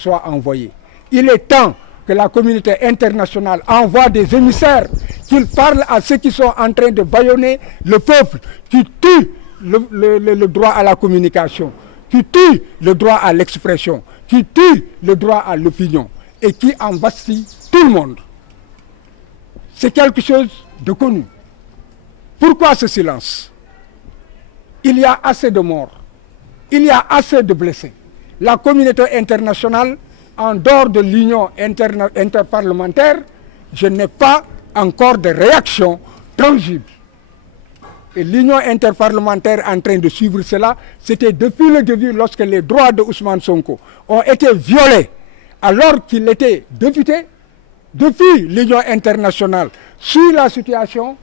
soient envoyés. Il est temps que la communauté internationale envoie des émissaires, qu'ils parlent à ceux qui sont en train de bâillonner le peuple, qui tuent le droit à la communication, qui tuent le droit à l'expression, qui tuent le droit à l'opinion et qui embastillent tout le monde. C'est quelque chose de connu. Pourquoi ce silence? Il y a assez de morts, il y a assez de blessés. La communauté internationale, en dehors de l'union interparlementaire, je n'ai pas encore de réaction tangible. Et l'union interparlementaire en train de suivre cela, c'était depuis le début lorsque les droits de Ousmane Sonko ont été violés alors qu'il était député. Depuis l'union internationale suit la situation,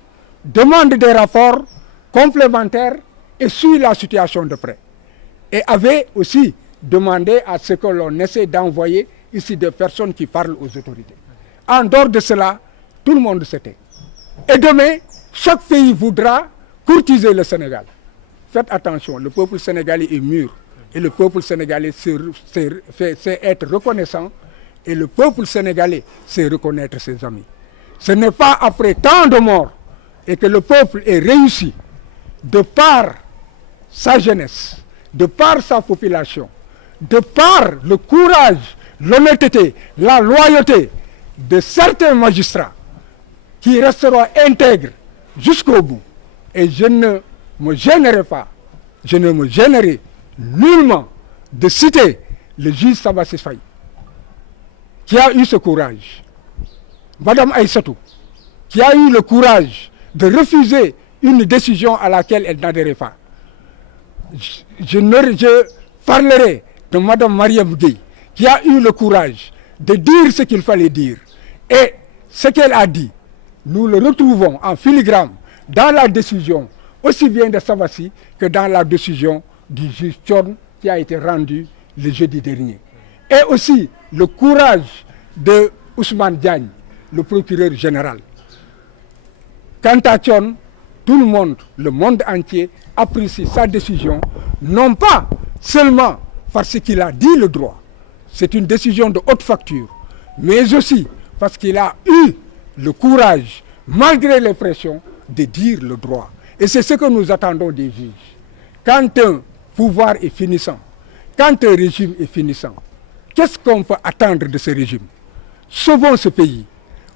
demande des rapports complémentaires et suit la situation de près. Et avait aussi demandé à ce que l'on essaie d'envoyer ici des personnes qui parlent aux autorités. En dehors de cela, tout le monde s'était. Et demain, chaque pays voudra courtiser le Sénégal. Faites attention, le peuple sénégalais est mûr. Et le peuple sénégalais sait être reconnaissant. Et le peuple sénégalais sait reconnaître ses amis. Ce n'est pas après tant de morts et que le peuple est réussi, de par sa jeunesse, de par sa population, de par le courage, l'honnêteté, la loyauté de certains magistrats qui resteront intègres jusqu'au bout. Et je ne me gênerai pas, je ne me gênerai nullement de citer le juge Sabassi Faye, qui a eu ce courage, Madame Aïssatou, qui a eu le courage de refuser une décision à laquelle elle n'adhérait pas. Je parlerai de Madame Mariam Gueye, qui a eu le courage de dire ce qu'il fallait dire. Et ce qu'elle a dit, nous le retrouvons en filigrane dans la décision, aussi bien de Sabassi que dans la décision du juge Thion qui a été rendue le jeudi dernier. Et aussi le courage de Ousmane Diagne, le procureur général. Quant à Thion, tout le monde entier apprécie sa décision, non pas seulement parce qu'il a dit le droit, c'est une décision de haute facture, mais aussi parce qu'il a eu le courage, malgré les pressions, de dire le droit. Et c'est ce que nous attendons des juges. Quand un pouvoir est finissant, quand un régime est finissant, qu'est-ce qu'on peut attendre de ce régime? Sauvons ce pays.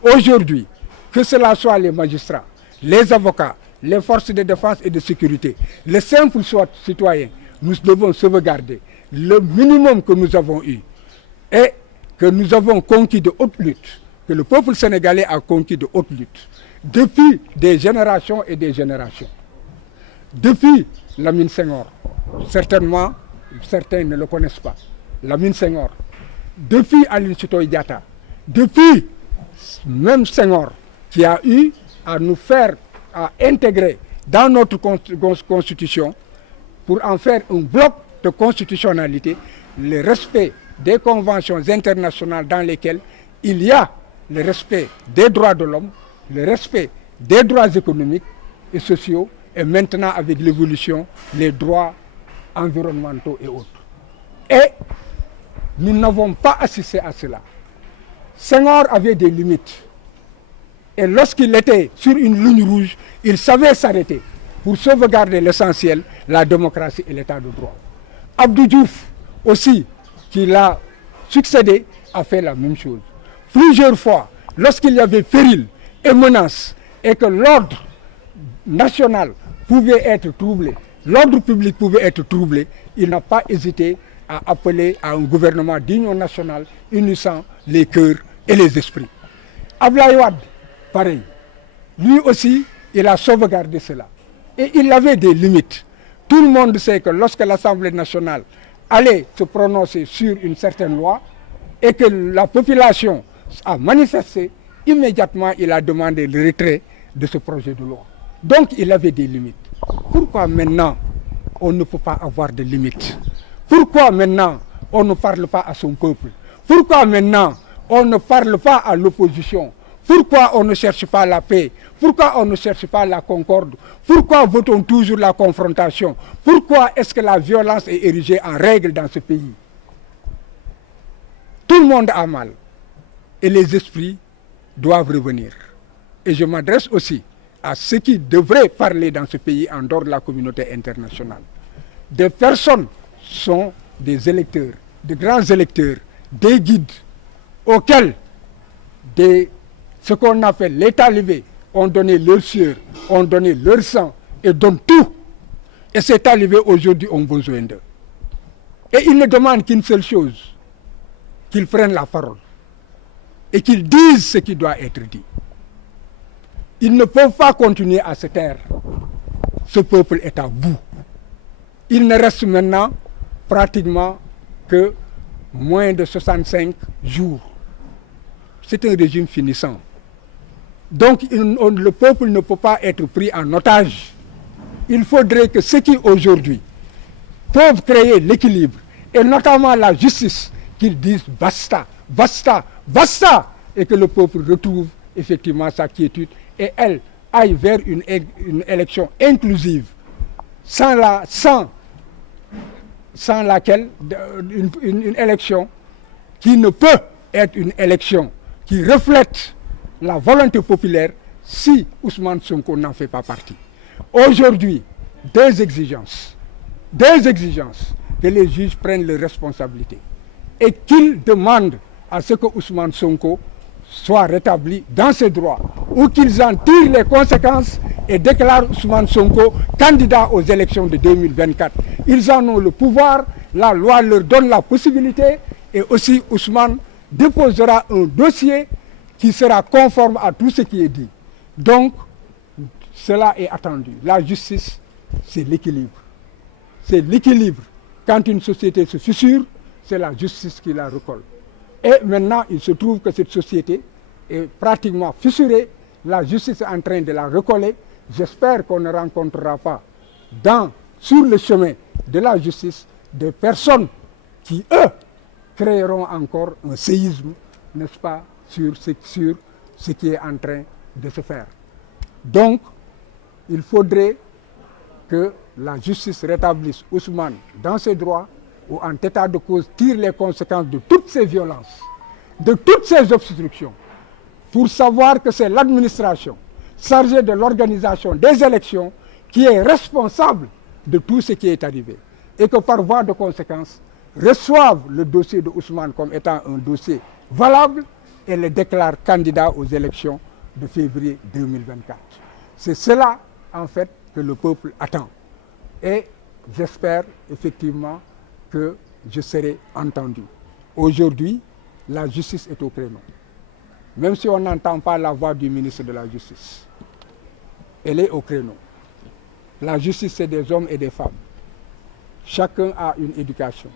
Aujourd'hui, que cela soit les magistrats, les avocats, les forces de défense et de sécurité, les simples citoyens, nous devons sauvegarder le minimum que nous avons eu et que nous avons conquis de haute lutte, que le peuple sénégalais a conquis de haute lutte, depuis des générations et des générations. Depuis Lamine Senghor, certainement, certains ne le connaissent pas, Lamine Senghor, depuis Aline Sitoé Diatta, depuis même Senghor, qui a eu à nous faire à intégrer dans notre constitution, pour en faire un bloc de constitutionnalité, le respect des conventions internationales dans lesquelles il y a le respect des droits de l'homme, le respect des droits économiques et sociaux, et maintenant avec l'évolution, les droits environnementaux et autres. Et nous n'avons pas assisté à cela. Senghor avait des limites. Et lorsqu'il était sur une ligne rouge, il savait s'arrêter pour sauvegarder l'essentiel, la démocratie et l'état de droit. Abdou Diouf aussi, qui l'a succédé, a fait la même chose. Plusieurs fois, lorsqu'il y avait péril et menace, et que l'ordre national pouvait être troublé, l'ordre public pouvait être troublé, il n'a pas hésité à appeler à un gouvernement d'union nationale unissant les cœurs et les esprits. Abdoulaye Wade, pareil. Lui aussi, il a sauvegardé cela. Et il avait des limites. Tout le monde sait que lorsque l'Assemblée nationale allait se prononcer sur une certaine loi et que la population a manifesté, immédiatement il a demandé le retrait de ce projet de loi. Donc il avait des limites. Pourquoi maintenant on ne peut pas avoir de limites? Pourquoi maintenant on ne parle pas à son peuple? Pourquoi maintenant on ne parle pas à l'opposition? Pourquoi on ne cherche pas la paix? Pourquoi on ne cherche pas la concorde? Pourquoi veut-on toujours la confrontation? Pourquoi est-ce que la violence est érigée en règle dans ce pays? tout le monde a mal. Et les esprits doivent revenir. Et je m'adresse aussi à ceux qui devraient parler dans ce pays en dehors de la communauté internationale. Des personnes sont des électeurs, de grands électeurs, des guides auxquels ce qu'on appelle les talibés ont donné leur sueur, ont donné leur sang et donnent tout. Et ces talibés aujourd'hui ont besoin d'eux. Et ils ne demandent qu'une seule chose, qu'ils prennent la parole et qu'ils disent ce qui doit être dit. Ils ne peuvent pas continuer à se taire. Ce peuple est à bout. Il ne reste maintenant pratiquement que moins de 65 jours. C'est un régime finissant. Donc le peuple ne peut pas être pris en otage. Il faudrait que ceux qui aujourd'hui peuvent créer l'équilibre, et notamment la justice, qu'ils disent basta, basta, basta, et que le peuple retrouve effectivement sa quiétude et elle aille vers une élection inclusive, sans laquelle une élection qui ne peut être une élection qui reflète la volonté populaire si Ousmane Sonko n'en fait pas partie. Aujourd'hui, deux exigences, que les juges prennent leurs responsabilités et qu'ils demandent à ce que Ousmane Sonko soit rétabli dans ses droits ou qu'ils en tirent les conséquences et déclarent Ousmane Sonko candidat aux élections de 2024. Ils en ont le pouvoir, la loi leur donne la possibilité et aussi Ousmane déposera un dossier qui sera conforme à tout ce qui est dit. Donc, cela est attendu. La justice, c'est l'équilibre. C'est l'équilibre. Quand une société se fissure, c'est la justice qui la recolle. Et maintenant, il se trouve que cette société est pratiquement fissurée. La justice est en train de la recoller. J'espère qu'on ne rencontrera pas sur le chemin de la justice des personnes qui, eux, créeront encore un séisme, n'est-ce pas, sur ce qui est en train de se faire. Donc, il faudrait que la justice rétablisse Ousmane dans ses droits ou en état de cause tire les conséquences de toutes ces violences, de toutes ces obstructions, pour savoir que c'est l'administration chargée de l'organisation des élections qui est responsable de tout ce qui est arrivé. Et que par voie de conséquence, reçoivent le dossier de Ousmane comme étant un dossier valable et le déclarent candidat aux élections de février 2024. C'est cela, en fait, que le peuple attend. Et j'espère effectivement que je serai entendu. Aujourd'hui, la justice est au créneau. Même si on n'entend pas la voix du ministre de la Justice, elle est au créneau. La justice, c'est des hommes et des femmes. Chacun a une éducation.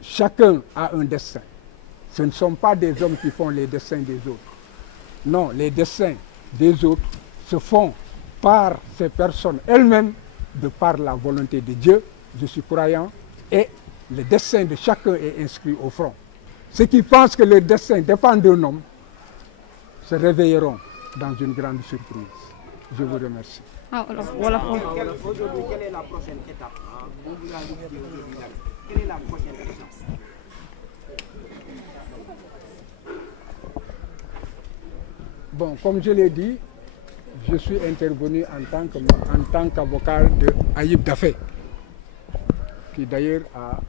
Chacun a un destin. Ce ne sont pas des hommes qui font les destins des autres. Non, les destins des autres se font par ces personnes elles-mêmes, de par la volonté de Dieu. Je suis croyant et le destin de chacun est inscrit au front. Ceux qui pensent que leur destin dépend d'un homme se réveilleront dans une grande surprise. Je vous remercie. Aujourd'hui, quelle est la prochaine étape? Quelle est la prochaine étape? Bon, comme je l'ai dit, je suis intervenu en tant qu'avocat de Ayib Daffé, qui d'ailleurs a